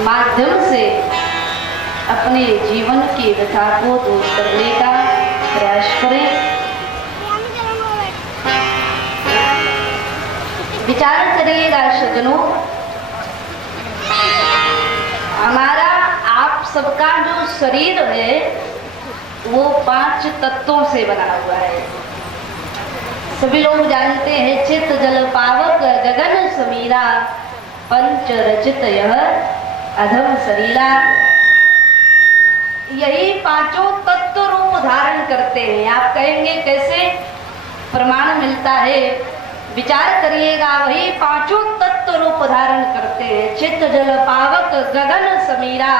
माध्यम से अपने जीवन की व्यथा को दूर करने का प्रयास करें। विचार करिएगा सज्जनों, हमारा आप सबका जो शरीर है वो 5 तत्वों से बना हुआ है। सभी लोग जानते हैं चित्त जल पावक गगन समीरा पंच रचित यह अधम शरीरा। यही 5 तत्व रूप धारण करते हैं। आप कहेंगे कैसे? प्रमाण मिलता है, विचार करिएगा। वही 5 तत्व रूप धारण करते हैं। चित्त जल पावक गगन समीरा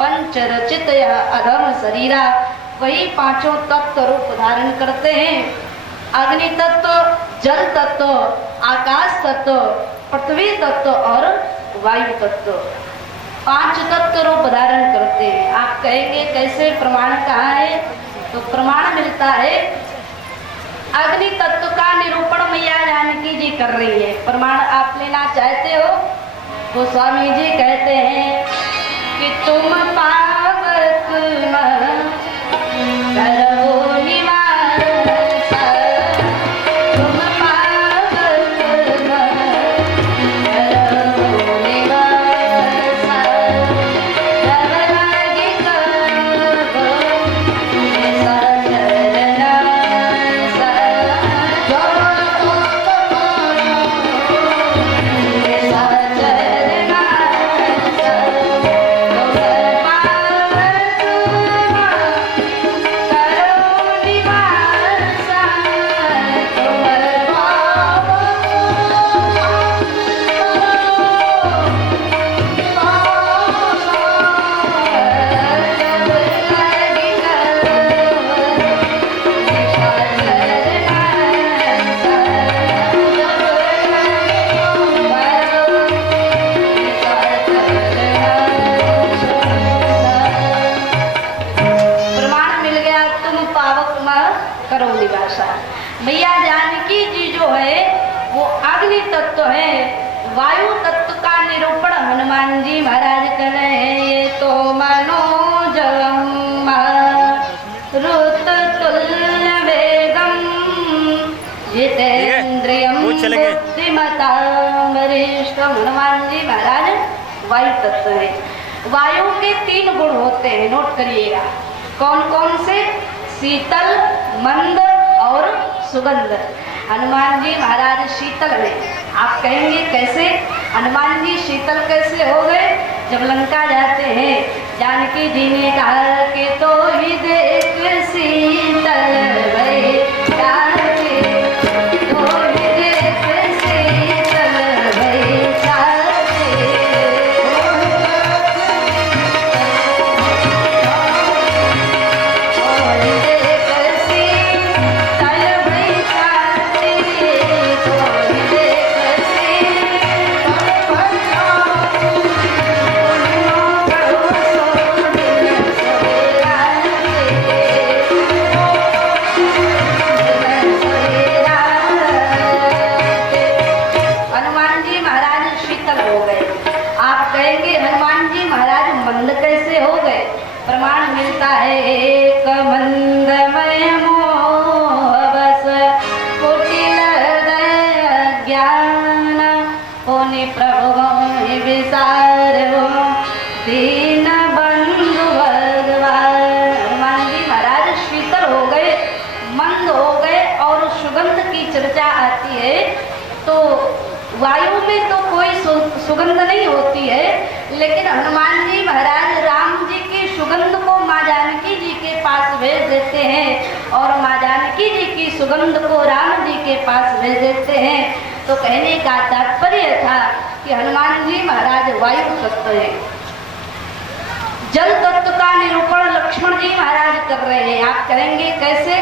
पंच रचित यह अधम शरीरा। वही 5 तत्व रूप धारण करते हैं। अग्नि तत्व, जल तत्व, आकाश तत्व, पृथ्वी तत्व और वायु तत्व, 5 तत्व रूप धारण करते हैं। आप कहेंगे कैसे? प्रमाण कहाँ है? तो प्रमाण मिलता है। अग्नि तत्व का निरूपण मैया जानकी जी कर रही है। प्रमाण आप लेना चाहते हो तो स्वामी जी कहते हैं कि तुम पावक करो निवार, तुम पावक करो निवार, जब लगी करो सचरना मैया जानकी जी जो है वो अग्नि तत्व है। वायु तत्व का निरूपण हनुमान जी महाराज कर रहे हैं। ये तो मनोजवम रुत तुल्य वेगम जितेंद्रियम बुद्धिमतां वरिष्ठम। हनुमान जी महाराज वायु तत्व है। वायु के 3 गुण होते हैं, नोट करिएगा। कौन कौन से? शीतल, मंद और सुगंध। हनुमान जी महाराज शीतल हैं। आप कहेंगे कैसे? हनुमान जी शीतल कैसे हो गए? जब लंका जाते हैं जानकी जी ने कहा कि तो ही देख शीतल भई जानकी, तो ही देख शीतल भई जानकी, प्रमाण मिलता है। एक मंदमय मोह बस कुटिल हृदय ज्ञान होने प्रभु विसार दीन बंधु भगवान। हनुमान जी महाराज शीतल हो गए, मंद हो गए और सुगंध की चर्चा आती है तो वायु में तो कोई सुगंध नहीं होती है, तो कहने का तात्पर्य था कि हनुमान जी महाराज वायु तत्व है। जल तत्व का निरूपण लक्ष्मण जी महाराज कर रहे हैं। आप कहेंगे कैसे?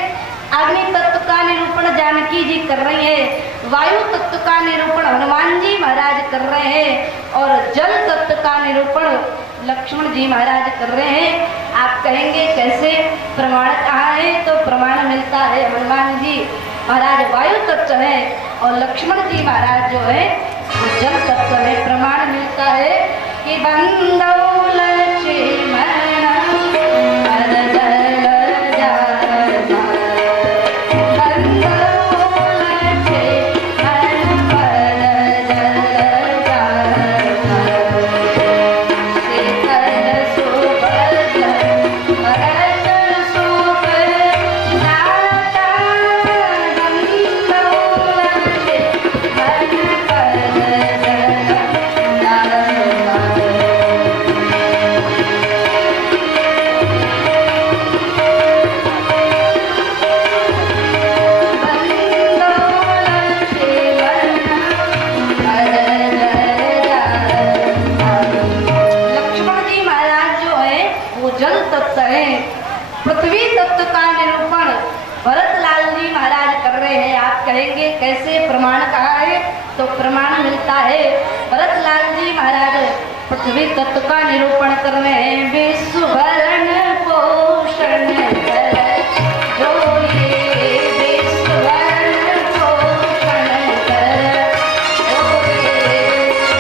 अग्नि तत्व का निरूपण जानकी जी कर रही है, वायु तत्व का निरूपण हनुमान जी महाराज कर रहे हैं और जल तत्व का निरूपण लक्ष्मण जी महाराज कर रहे हैं। आप कहेंगे कैसे? प्रमाण कहाँ है? तो प्रमाण मिलता है हनुमान जी महाराज वायु तत्व है और लक्ष्मण जी महाराज जो है वो जल तत्व है। प्रमाण मिलता है कि बंदौ लक्ष्मण पृथ्वी तत्व का निरूपण भरतलाल जी महाराज कर रहे हैं। आप कहेंगे कैसे? प्रमाण कहाँ है? तो प्रमाण मिलता है भरतलाल जी महाराज पृथ्वी तत्व का निरूपण कर रहे हैं। विश्व भरण पोषण कर जो ये विश्व भरण पोषण कर जो ये विश्व भरण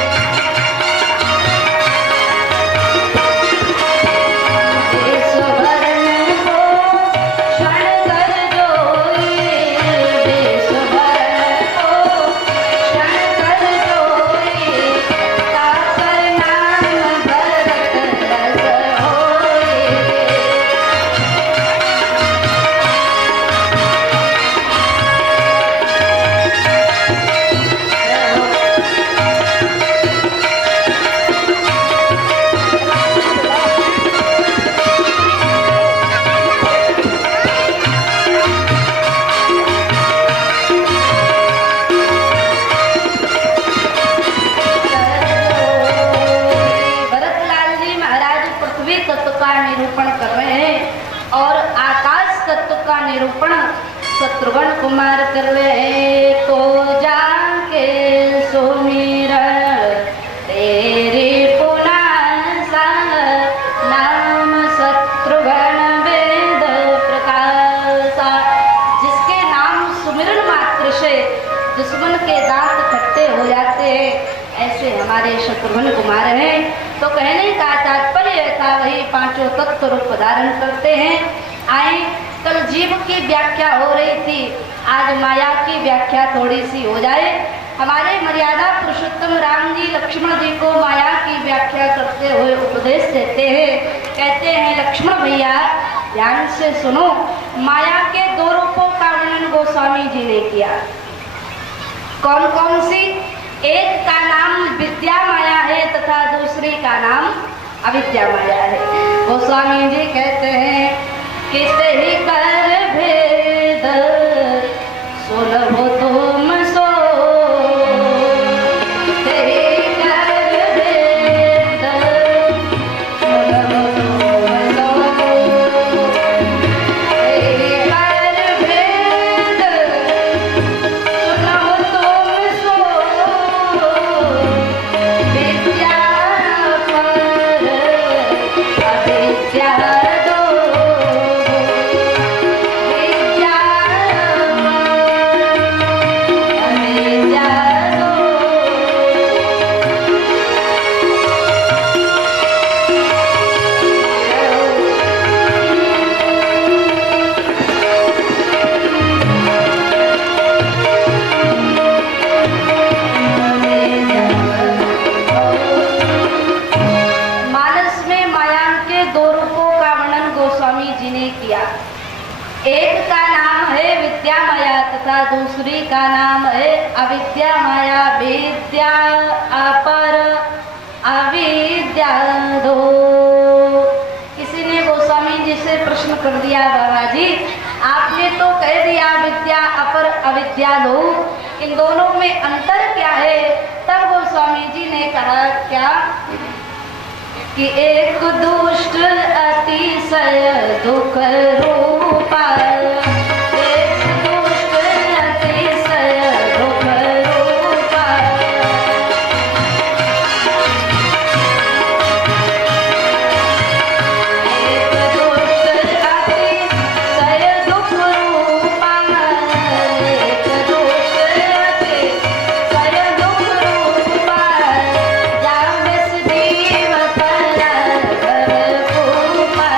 निरूपण शत्रुघ्न कुमार कर रहे। को जाके सुमिर तेरी पुनासा नाम शत्रुघ्न वेद प्रकाशा। जिसके नाम सुमिरन मात्र से दुश्मन के दांत खट्टे हो जाते हैं, ऐसे हमारे शत्रुघ्न कुमार हैं। तो कहने का तात्पर्य था वही पांचों तत्व रूप धारण करते हैं। आए कल जीव की व्याख्या हो रही थी, आज माया की व्याख्या थोड़ी सी हो जाए। हमारे मर्यादा पुरुषोत्तम राम जी लक्ष्मण जी को माया की व्याख्या करते हुए उपदेश देते हैं। कहते हैं लक्ष्मण भैया ध्यान से सुनो, माया के दो रूपों का वर्णन गोस्वामी जी ने किया। कौन कौन सी? एक का नाम विद्या माया है तथा दूसरी का नाम अविद्या माया है। गोस्वामी जी कहते हैं किसे ही कर भेद सुलभ तुम सो, किसे ही कर भेद सुलभ तुम सो, किसे ही कर भेद सुलभ तुम सो, विद्या पर अविद्या दूसरी का नाम है अविद्या माया। विद्या अपर अविद्या दो। किसी ने गोस्वामी जी से प्रश्न कर दिया, बाबा जी आपने तो कह दिया विद्या अपर अविद्या दो, इन दोनों में अंतर क्या है? तब गोस्वामी जी ने कहा क्या कि एक दुष्ट अतिशय दुख रूपा, एक दुष्ट अतिशय दुख रूपा, एक दुष्ट अतिशय दुख रूपा, एक दुष्ट अतिशय दुख रूपा, जावस जीव पर भूपा,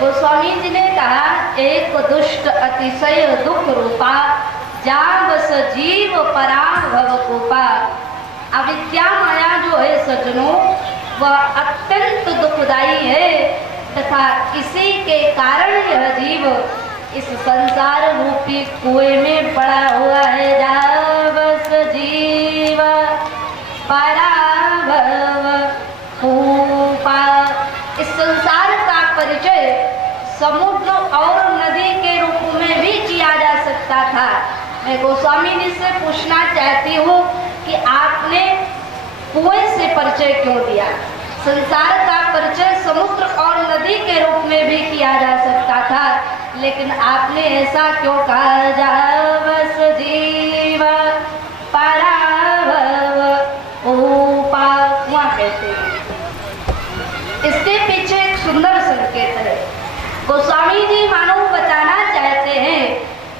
गोस्वामी जी ने कहा एक दुष्ट अतिशय दुख रूपा, जावस जीव पराग भव कूपा। अविद्या माया जो है सज्जनों, वह अत्यंत दुखदाई है तथा इसी के कारण यह जीव इस संसार रूपी कुएं में पड़ा हुआ है। जावस जीव पराग भव कूपा। इस संसार का परिचय समुद्र और नदी के रूप में भी किया जा सकता था। मैं गोस्वामी जी से पूछना चाहती हूँ कि आपने कुएं से परिचय क्यों दिया? संसार का परिचय समुद्र और नदी के रूप में भी किया जा सकता था, लेकिन आपने ऐसा क्यों कहा? जावस जीव पराभव ऊपा, वहाँ कहते हैं। इसके पीछे एक सुंदर संकेत है। गोस्वामी जी मानो बताना चाहते हैं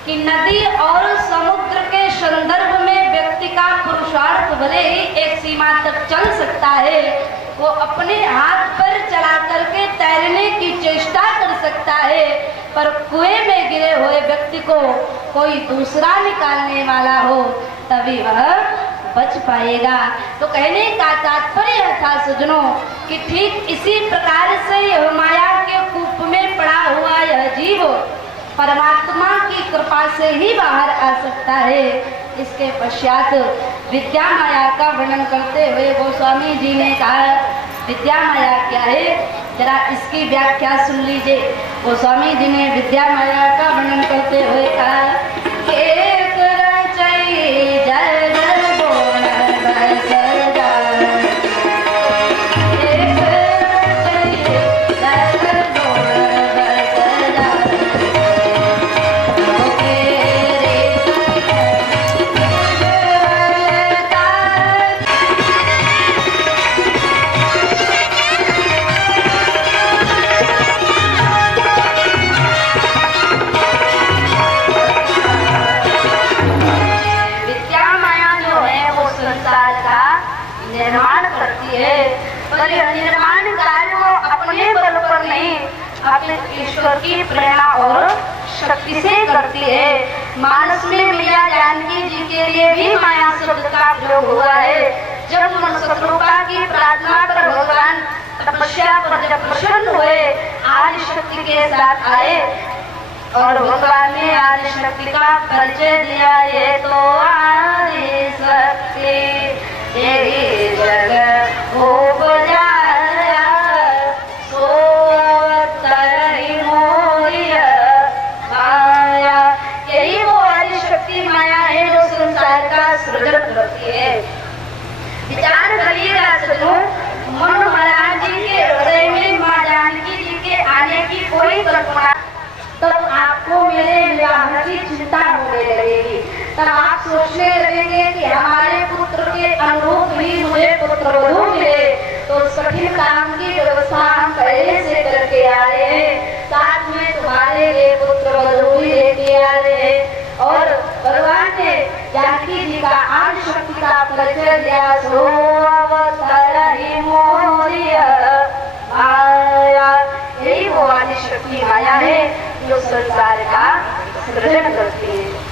कि नदी और समुद्र के संदर्भ में व्यक्ति का पुरुषार्थ भले ही एक सीमा तक चल सकता है, वो अपने हाथ पर चला करके तैरने की चेष्टा कर सकता है, पर कुएं में गिरे हुए व्यक्ति को कोई दूसरा निकालने वाला हो तभी वह बच पाएगा। तो कहने का तात्पर्य था सज्जनों कि ठीक इसी प्रकार से यह माया के कूप में पड़ा हुआ यह जीव परमात्मा की कृपा से ही बाहर आ सकता है। इसके पश्चात विद्या माया का वर्णन करते हुए गोस्वामी जी ने कहा विद्या माया क्या है, जरा इसकी व्याख्या सुन लीजिए। गोस्वामी जी ने विद्या माया का वर्णन करते हुए कहा एक रचई जग निर्माण करती है, पर यह निर्माण कार्य वो अपने बल पर नहीं, अपने ईश्वर की प्रेरणा और शक्ति से करती है। मानस में मैया जानकी जी के लिए भी माया शब्द का प्रयोग हुआ है। जब मनसरूपा की प्रार्थना पर भगवान तपस्या पर जब प्रसन्न हुए, आदि शक्ति के साथ आए और भगवान ने आदि शक्ति का परिचय दिया। ये तो आदि शक्ति यही जगत उपजाया, सो अवतरी मोरिया माया। यही वो आदि शक्ति माया है जो संसार का सृजन करती है। विचार करिएगा सुनो, मनु महाराज जी के हृदय में माँ जानकी जी के आने की कोई कल्पना, तब आपको मेरे विवाह की चिंता होने लगेगी। तब आप सोचने लगेंगे कि हमारे पुत्र के अनुरूप भी मुझे पुत्र वधू मिले। तो उस कठिन काम की व्यवस्था हम पहले से करके आ रहे हैं, साथ में तुम्हारे लिए पुत्र वधू भी लेके आ रहे हैं। और भगवान ने जानकी जी का आदि शक्ति का परिचय दिया। सो अवतरी मोरिया संसार का सृजन करती है।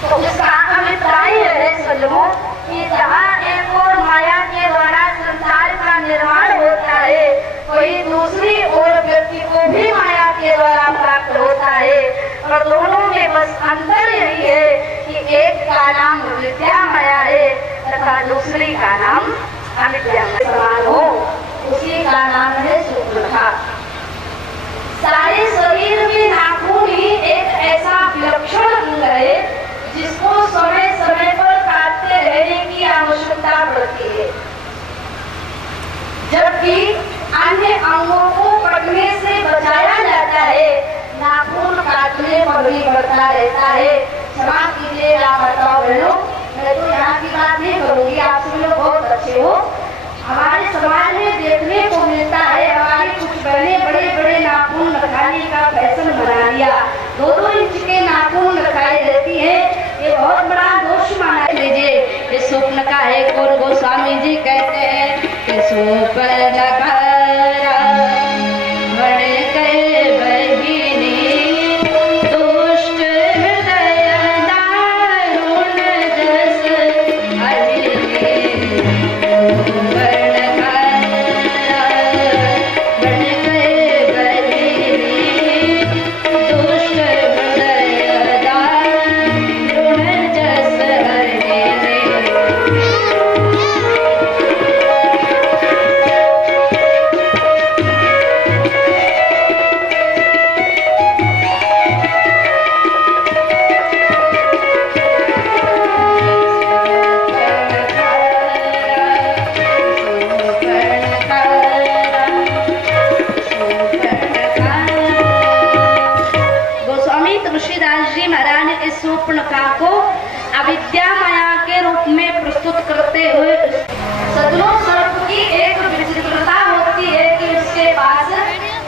तो इसका अभिप्राय है सज्जनों कि जहाँ एक और माया के द्वारा संसार का निर्माण होता है, वही दूसरी ओर व्यक्ति को भी माया के द्वारा प्राप्त होता है। और दोनों में बस अंतर यही है कि एक का नाम विद्या माया है तथा दूसरी का नाम अविद्या समान हो, उसी का नाम है शूर्पणखा। सारे शरीर में नाखून ही एक ऐसा विलक्षण अंग है जिसको समय समय पर काटते रहने की आवश्यकता पड़ती है, जबकि अन्य अंगों को कटने से बचाया जाता है, नाखून काटने पर भी बढ़ता रहता है। क्षमा कीजिएगा बताओ बहनों, मैं तो यहाँ की बात नहीं करूँगी, आप सभी लोग बहुत अच्छे हो। हमारे समाज में देखने को मिलता है, हमारी कुछ बहनें बड़े बड़े नाखून रखाने का फैशन बना लिया, 2-2 इंच के नाखून रखाई रहती है। ये बहुत बड़ा दोष माना लीजिए। ये शूर्पणखा है, कौन गोस्वामी जी कहते हैं कि शूर्पणखा शूर्पणखा को अविद्या माया के रूप में प्रस्तुत करते हुए सज्जनों, सर्प की एक विचित्रता होती है कि उसके पास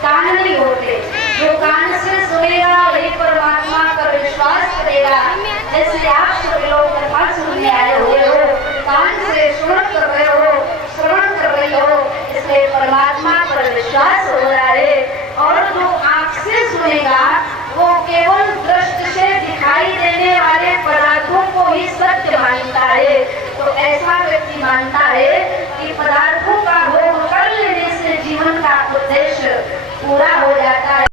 कान नहीं होते। जो कान से सुनेगा वही परमात्मा पर विश्वास करेगा। जैसे आप सभी लोग कथा सुनने आए हुए हो, कान से श्रवण कर रहे हो, इसलिए परमात्मा पर विश्वास हो रहा है। और जो आँख से सुनेगा वो केवल दृष्टि से दिखाई देने वाले पदार्थों को ही सत्य मानता है। तो ऐसा व्यक्ति मानता है कि पदार्थों का भोग कर लेने से जीवन का उद्देश्य पूरा हो जाता है।